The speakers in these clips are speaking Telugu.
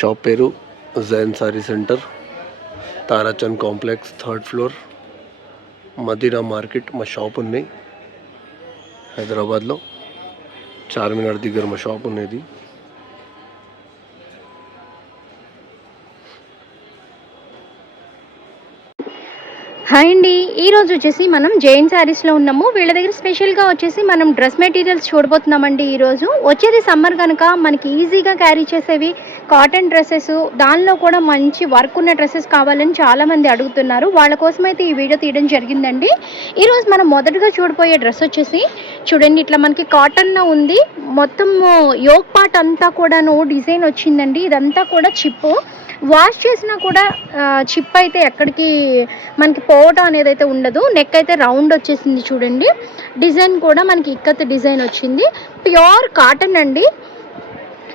షాప్ పేరు Jain sari centre, Tarachand complex, 3rd floor, Madina market. మా షాప్ ఉంది హైదరాబాద్లో, చార్మినార్ దగ్గర మా షాప్ ఉన్నది. హాయ్ అండి, ఈరోజు వచ్చేసి మనం జైన్ శారీస్లో ఉన్నాము. వీళ్ళ దగ్గర స్పెషల్గా వచ్చేసి మనం డ్రెస్ మెటీరియల్స్ చూడబోతున్నామండి. ఈరోజు వచ్చేది సమ్మర్ కనుక మనకి ఈజీగా క్యారీ చేసేవి కాటన్ డ్రెస్సెస్, దానిలో కూడా మంచి వర్క్ ఉన్న డ్రెస్సెస్ కావాలని చాలామంది అడుగుతున్నారు. వాళ్ళ కోసం అయితే ఈ వీడియో తీయడం జరిగిందండి. ఈరోజు మనం మొదటగా చూడబోయే డ్రెస్ వచ్చేసి చూడండి, ఇట్లా మనకి కాటన్లో ఉంది. మొత్తం యోక్ పార్ట్ అంతా కూడాను డిజైన్ వచ్చిందండి. ఇదంతా కూడా చిప్పు, వాష్ చేసినా కూడా చిప్ అయితే ఎక్కడికి మనకి పోవటం అనేది అయితే ఉండదు. నెక్ అయితే రౌండ్ వచ్చేసింది చూడండి. డిజైన్ కూడా మనకి ఇక్కత్ డిజైన్ వచ్చింది. ప్యూర్ కాటన్ అండి.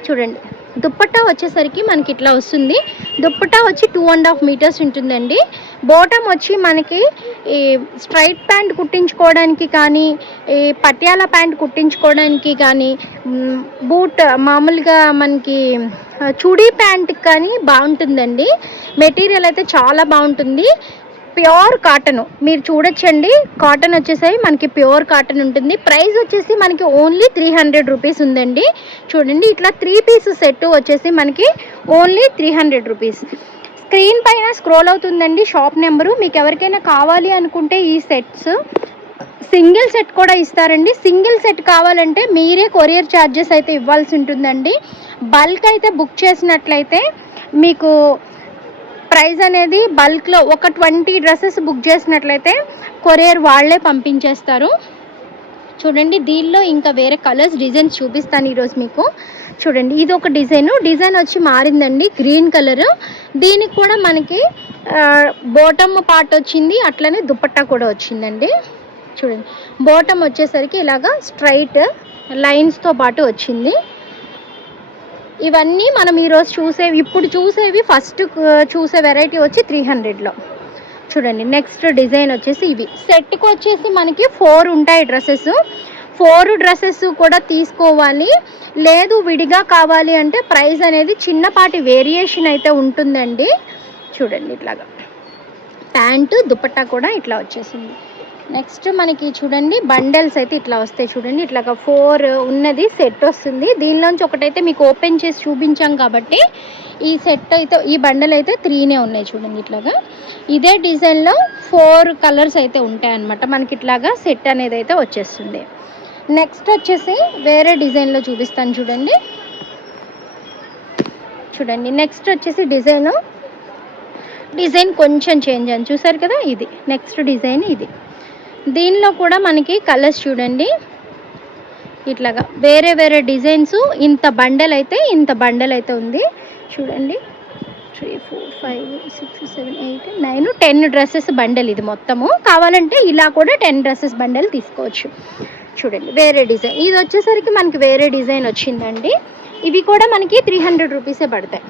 చూడండి, దుప్పట్టా వచ్చేసరికి మనకి ఇట్లా వస్తుంది. దుప్పట్టా వచ్చి 2.5 మీటర్స్ ఉంటుందండి. బాటమ్ వచ్చి మనకి ఈ స్ట్రైట్ ప్యాంట్ కుట్టించుకోవడానికి కానీ, ఈ పట్యాల ప్యాంట్ కుట్టించుకోవడానికి కానీ, బూట్ మామూలుగా మనకి చుడీ ప్యాంట్కి కానీ బాగుంటుందండి. మెటీరియల్ అయితే చాలా బాగుంటుంది. ప్యూర్ కాటన్ మీరు చూడొచ్చండి. కాటన్ వచ్చేసరికి మనకి ప్యూర్ కాటన్ ఉంటుంది. ప్రైస్ వచ్చేసి మనకి ఓన్లీ 300 రూపీస్ ఉందండి. చూడండి, ఇట్లా 3 పీస్ సెట్ వచ్చేసి మనకి ఓన్లీ 300 రూపీస్. స్క్రీన్ పైన స్క్రోల్ అవుతుందండి షాప్ నెంబరు. మీకు ఎవరికైనా కావాలి అనుకుంటే ఈ సెట్స్ సింగిల్ సెట్ కూడా ఇస్తారండి. సింగిల్ సెట్ కావాలంటే మీరే కొరియర్ ఛార్జెస్ అయితే ఇవ్వాల్సి ఉంటుందండి. బల్క్ అయితే బుక్ చేసినట్లయితే మీకు ప్రైస్ అనేది బల్క్లో ఒక 20 డ్రెస్సెస్ బుక్ చేసినట్లయితే కొరియర్ వాళ్ళే పంపించేస్తారు. చూడండి, దీనిలో ఇంకా వేరే కలర్స్ డిజైన్స్ చూపిస్తాను ఈరోజు మీకు. చూడండి, ఇది ఒక డిజైన్ వచ్చి మారిందండి, గ్రీన్ కలర్. దీనికి కూడా మనకి బాటమ్ పార్ట్ వచ్చింది, అట్లనే దుపట్టా కూడా వచ్చిందండి. చూడండి, బాటమ్ వచ్చేసరికి ఇలాగా స్ట్రైట్ లైన్స్తో పాటు వచ్చింది. ఇవన్నీ మనం ఈరోజు ఇప్పుడు చూసేవి ఫస్ట్ చూసే వెరైటీ వచ్చి 300లో. చూడండి, నెక్స్ట్ డిజైన్ వచ్చేసి ఇవి. సెట్కి వచ్చేసి మనకి 4 ఉంటాయి డ్రెస్సెస్. 4 డ్రెస్సెస్ కూడా తీసుకోవాలి. లేదు విడిగా కావాలి అంటే ప్రైస్ అనేది చిన్నపాటి వేరియేషన్ అయితే ఉంటుందండి. చూడండి, ఇట్లాగా ప్యాంటు దుపట్టా కూడా ఇట్లా వచ్చేసింది. నెక్స్ట్ మనకి చూడండి బండల్స్ అయితే ఇట్లా వస్తాయి. చూడండి, ఇట్లాగా 4 ఉన్నది సెట్ వస్తుంది. దీనిలోంచి ఒకటైతే మీకు ఓపెన్ చేసి చూపించాం కాబట్టి ఈ సెట్ అయితే, ఈ బండల్ అయితే 3నే ఉన్నాయి. చూడండి, ఇట్లాగా ఇదే డిజైన్లో 4 కలర్స్ అయితే ఉంటాయి అన్నమాట. మనకి ఇట్లాగా సెట్ అనేది అయితే వచ్చేస్తుంది. నెక్స్ట్ వచ్చేసి వేరే డిజైన్లో చూపిస్తాను. చూడండి, నెక్స్ట్ వచ్చేసి డిజైన్ కొంచెం చేంజ్ అని చూసారు కదా. ఇది నెక్స్ట్ డిజైన్. ఇది దీనిలో కూడా మనకి కలర్స్ చూడండి, ఇట్లాగా వేరే వేరే డిజైన్స్. ఇంత బండల్ అయితే ఉంది. చూడండి, 3, 4, 5, 6, 7, 8, 9, 10 డ్రెస్సెస్ బండల్. ఇది మొత్తము కావాలంటే ఇలా కూడా 10 డ్రెస్సెస్ బండల్ తీసుకోవచ్చు. చూడండి, వేరే డిజైన్. ఇది వచ్చేసరికి మనకి వేరే డిజైన్ వచ్చిందండి. ఇవి కూడా మనకి 300 రూపీసే పడతాయి.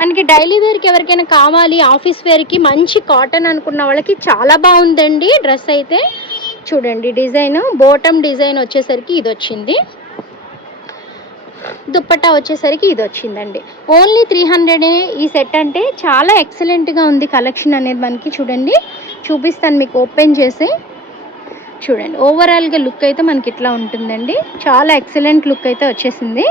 మనకి డైలీ వేర్కి ఎవరికైనా కావాలి, ఆఫీస్ వేర్కి మంచి కాటన్ అనుకున్న వాళ్ళకి చాలా బాగుందండి డ్రెస్ అయితే. చూడండి, డిజైన్ బాటమ్ డిజైన్ వచ్చేసరికి ఇది వచ్చింది. దుప్పట్టా వచ్చేసరికి ఇది వచ్చిందండి. ఓన్లీ 300 ఈ సెట్. అంటే చాలా ఎక్సలెంట్గా ఉంది కలెక్షన్ అనేది మనకి. చూడండి, చూపిస్తాను మీకు ఓపెన్ చేసి. చూడండి, ఓవరాల్గా లుక్ అయితే మనకి ఇట్లా ఉంటుందండి. చాలా ఎక్సలెంట్ లుక్ అయితే వచ్చేసింది.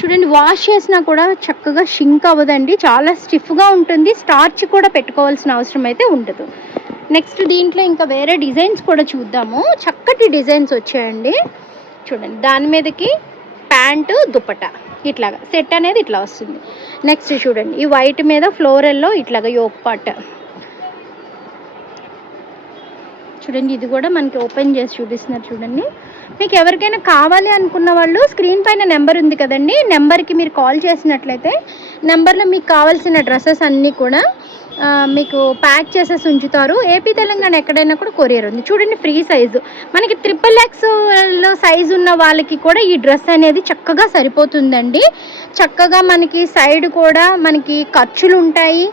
చూడండి, వాష్ చేసినా కూడా చక్కగా షింక్ అవ్వదండి. చాలా స్టిఫ్గా ఉంటుంది. స్టార్చ్ కూడా పెట్టుకోవాల్సిన అవసరం అయితే ఉండదు. నెక్స్ట్ దీంట్లో ఇంకా వేరే డిజైన్స్ కూడా చూద్దాము. చక్కటి డిజైన్స్ వచ్చాయండి. చూడండి, దాని మీదకి ప్యాంటు దుపట్టా ఇట్లాగా సెట్ అనేది ఇట్లా వస్తుంది. నెక్స్ట్ చూడండి, ఈ వైట్ మీద ఫ్లోరల్లో ఇట్లాగా యోక్ పార్ట్. చూడండి, ఇది కూడా మనకి ఓపెన్ చేసి చూపిస్తున్నారు. చూడండి, మీకు ఎవరికైనా కావాలి అనుకున్న వాళ్ళు స్క్రీన్ పైన నెంబర్ ఉంది కదండి, నెంబర్కి మీరు కాల్ చేసినట్లయితే నెంబర్లో మీకు కావాల్సిన డ్రెస్సెస్ అన్నీ కూడా మీకు ప్యాక్ చేసేసి ఉంచుతారు. ఏపీ తెలంగాణ ఎక్కడైనా కూడా కొరియర్ ఉంది. చూడండి, ఫ్రీ సైజు మనకి XXL సైజు ఉన్న వాళ్ళకి కూడా ఈ డ్రెస్ అనేది చక్కగా సరిపోతుందండి. చక్కగా మనకి సైడ్ కూడా మనకి ఖర్చులు ఉంటాయి.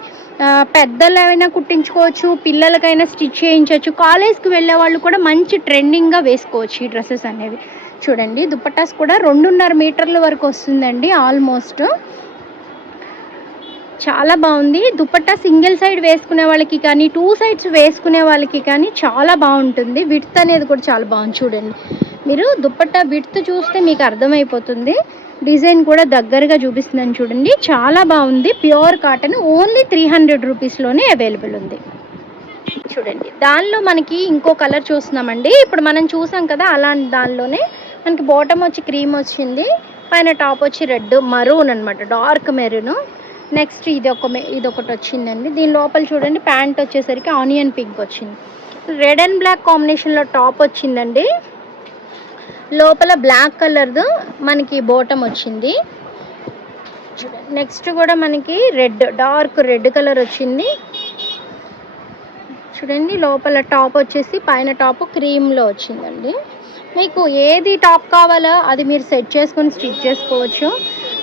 పెద్దలైనా కుట్టించుకోవచ్చు, పిల్లలకైనా స్టిచ్ చేయించవచ్చు. కాలేజ్కి వెళ్ళే వాళ్ళు కూడా మంచి ట్రెండింగ్గా వేసుకోవచ్చు ఈ డ్రెస్సెస్ అనేవి. చూడండి, దుపట్టాస్ కూడా 2.5 మీటర్ల వరకు వస్తుందండి ఆల్మోస్ట్. చాలా బాగుంది. దుపట్టా సింగిల్ సైడ్ వేసుకునే వాళ్ళకి కానీ 2 సైడ్స్ వేసుకునే వాళ్ళకి కానీ చాలా బాగుంటుంది. విడ్త్ అనేది కూడా చాలా బాగుంది. చూడండి, మీరు దుపట్టా విడ్త్ చూస్తే మీకు అర్థమైపోతుంది. డిజైన్ కూడా దగ్గరగా చూపిస్తున్నాను చూడండి, చాలా బాగుంది. ప్యూర్ కాటన్, ఓన్లీ 300 రూపీస్లోనే అవైలబుల్ ఉంది. చూడండి, దానిలో మనకి ఇంకో కలర్ చూస్తున్నామండి. ఇప్పుడు మనం చూసాం కదా, అలాంటి దానిలోనే మనకి బాటమ్ వచ్చి క్రీమ్ వచ్చింది, పైన టాప్ వచ్చి రెడ్ మరూన్ అనమాట, డార్క్ మెరూన్. నెక్స్ట్ ఇదొకటి వచ్చిందండి. దీని లోపల చూడండి, ప్యాంట్ వచ్చేసరికి ఆనియన్ పింక్ వచ్చింది. రెడ్ అండ్ బ్లాక్ కాంబినేషన్లో టాప్ వచ్చిందండి. లోపల బ్లాక్ కలర్ది మనకి బాటమ్ వచ్చింది. నెక్స్ట్ కూడా మనకి డార్క్ రెడ్ కలర్ వచ్చింది. చూడండి, లోపల టాప్ వచ్చేసి పైన టాప్ క్రీమ్లో వచ్చిందండి. మీకు ఏది టాప్ కావాలో అది మీరు సెట్ చేసుకొని స్టిచ్ చేసుకోవచ్చు.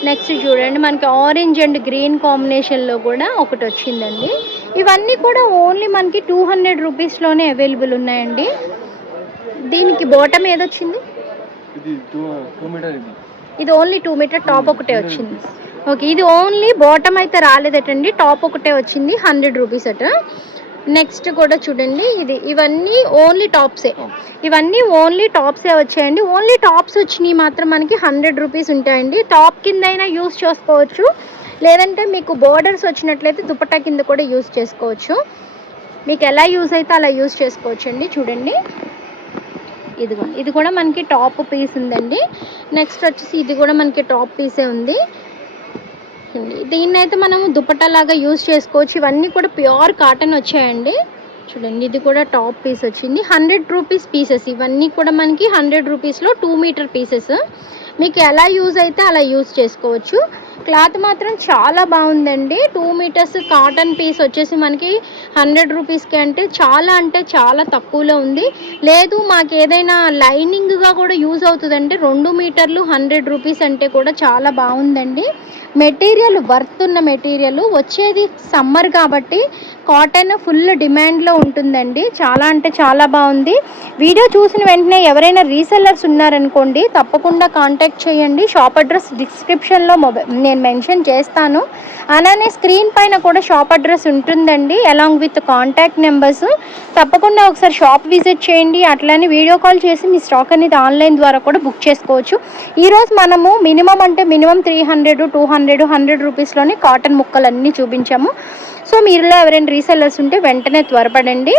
నెక్స్ట్ చూడండి, మనకి ఆరెంజ్ అండ్ గ్రీన్ కాంబినేషన్లో కూడా ఒకటి వచ్చిందండి. ఇవన్నీ కూడా ఓన్లీ మనకి 200 రూపీస్లోనే అవైలబుల్ ఉన్నాయండి. దీనికి బాటమ్ ఏదొచ్చింది? ఇది ఓన్లీ 2 మీటర్ టాప్ ఒకటే వచ్చింది. ఓకే, ఇది ఓన్లీ బాటమ్ అయితే రాలేదటండి, టాప్ ఒకటే వచ్చింది, 100 రూపీస్ అట. నెక్స్ట్ కూడా చూడండి, ఇవన్నీ ఓన్లీ టాప్సే. ఇవన్నీ ఓన్లీ టాప్సే వచ్చాయండి. ఓన్లీ టాప్స్ వచ్చినాయి మాత్రం మనకి 100 రూపీస్ ఉంటాయండి. టాప్ కింద అయినా యూస్ చేసుకోవచ్చు, లేదంటే మీకు బోర్డర్స్ వచ్చినట్లయితే దుపట్టా కింద కూడా యూస్ చేసుకోవచ్చు. మీకు ఎలా యూస్ అయితే అలా యూస్ చేసుకోవచ్చు అండి. చూడండి, ఇది కూడా మనకి టాప్ పీస్ ఉందండి. నెక్స్ట్ వచ్చేసి ఇది కూడా మనకి టాప్ పీసే ఉంది. దీన్ని అయితే మనము దుపట్టా లాగా యూజ్ చేసుకోవచ్చు. ఇవన్నీ కూడా ప్యూర్ కాటన్ వచ్చాయండి. చూడండి, ఇది కూడా టాప్ పీస్ వచ్చింది, 100 రూపీస్ పీసెస్. ఇవన్నీ కూడా మనకి 100 రూపీస్లో 2 మీటర్ పీసెస్. మీకు ఎలా యూజ్ అయితే అలా యూజ్ చేసుకోవచ్చు. క్లాత్ మాత్రం చాలా బాగుందండి. 2 మీటర్స్ కాటన్ పీస్ వచ్చేసి మనకి 100 రూపీస్కి అంటే చాలా తక్కువలో ఉంది. లేదు మాకు ఏదైనా లైనింగ్గా కూడా యూజ్ అవుతుందంటే 2 మీటర్లు 100 రూపీస్ అంటే కూడా చాలా బాగుందండి. మెటీరియల్ వర్త్ ఉన్న మెటీరియల్. వచ్చేది సమ్మర్ కాబట్టి కాటన్ ఫుల్ డిమాండ్లో ఉంటుందండి. చాలా అంటే చాలా బాగుంది. వీడియో చూసిన వెంటనే ఎవరైనా రీసెల్లర్స్ ఉన్నారనుకోండి, తప్పకుండా కాంటాక్ట్ చేయండి. షాప్ అడ్రస్ డిస్క్రిప్షన్లో నేను మెన్షన్ చేస్తాను. అలానే స్క్రీన్ పైన కూడా షాప్ అడ్రస్ ఉంటుందండి, అలాంగ్ విత్ కాంటాక్ట్ నెంబర్స్. తప్పకుండా ఒకసారి షాప్ విజిట్ చేయండి. అట్లానే వీడియో కాల్ చేసి మీ స్టాక్ అనేది ఆన్లైన్ ద్వారా కూడా బుక్ చేసుకోవచ్చు. ఈరోజు మనము మినిమం 300, 200, 100 రూపీస్లోనే కాటన్ ముక్కలన్నీ చూపించాము. సో మీరులో ఎవరైనా రీసెల్లర్స్ ఉంటే వెంటనే త్వరపడండి.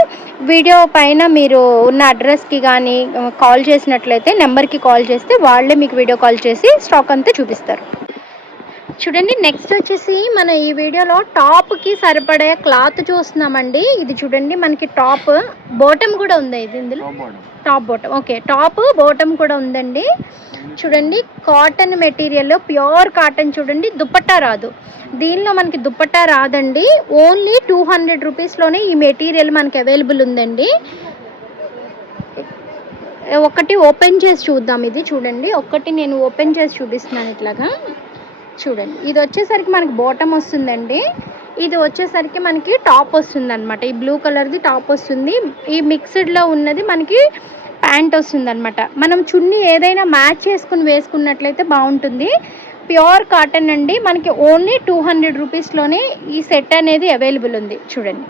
వీడియో పైన మీరు ఉన్న అడ్రస్కి కానీ కాల్ చేసినట్లయితే, నెంబర్కి కాల్ చేస్తే వాళ్ళే మీకు వీడియో కాల్ చేసి స్టాక్ అంతా చూపిస్తారు. చూడండి, నెక్స్ట్ వచ్చేసి మన ఈ వీడియోలో టాప్కి సరిపడే క్లాత్ చూస్తున్నామండి. ఇది చూడండి, మనకి టాప్ బాటమ్ కూడా ఉంది. ఇది ఇందులో top bottom, okay, top bottom కూడా ఉందండి. చూడండి, కాటన్ మెటీరియల్, ప్యూర్ కాటన్. చూడండి, దుపట్టా రాదు దీనిలో, మనకి దుపట్టా రాదండి. ఓన్లీ 200 రూపీస్లోనే ఈ మెటీరియల్ మనకి అవైలబుల్ ఉందండి. ఒకటి ఓపెన్ చేసి చూద్దాం. ఇది చూడండి, ఒకటి నేను ఓపెన్ చేసి చూపిస్తున్నాను. ఇట్లాగా చూడండి, ఇది వచ్చేసరికి మనకి బాటమ్ వస్తుందండి. ఇది వచ్చేసరికి మనకి టాప్ వస్తుంది అనమాట. ఈ బ్లూ కలర్ది టాప్ వస్తుంది. ఈ మిక్స్డ్లో ఉన్నది మనకి ప్యాంట్ వస్తుంది అనమాట. మనం చున్నీ ఏదైనా మ్యాచ్ చేసుకుని వేసుకున్నట్లయితే బాగుంటుంది. ప్యూర్ కాటన్ అండి. మనకి ఓన్లీ 200 రూపీస్లోనే ఈ సెట్ అనేది అవైలబుల్ ఉంది. చూడండి,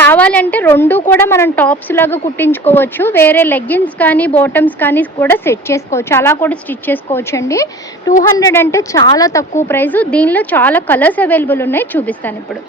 కావాలంటే రెండు కూడా మనం టాప్స్ లాగా కుట్టించుకోవచ్చు. వేరే లెగ్గిన్స్ కానీ బాటమ్స్ కానీ కూడా సెట్ చేసుకోవచ్చు, అలా కూడా స్టిచ్ చేసుకోవచ్చు అండి. 200 అంటే చాలా తక్కువ ప్రైస్. దీనిలో చాలా కలర్స్ అవైలబుల్ ఉన్నాయి, చూపిస్తాను ఇప్పుడు.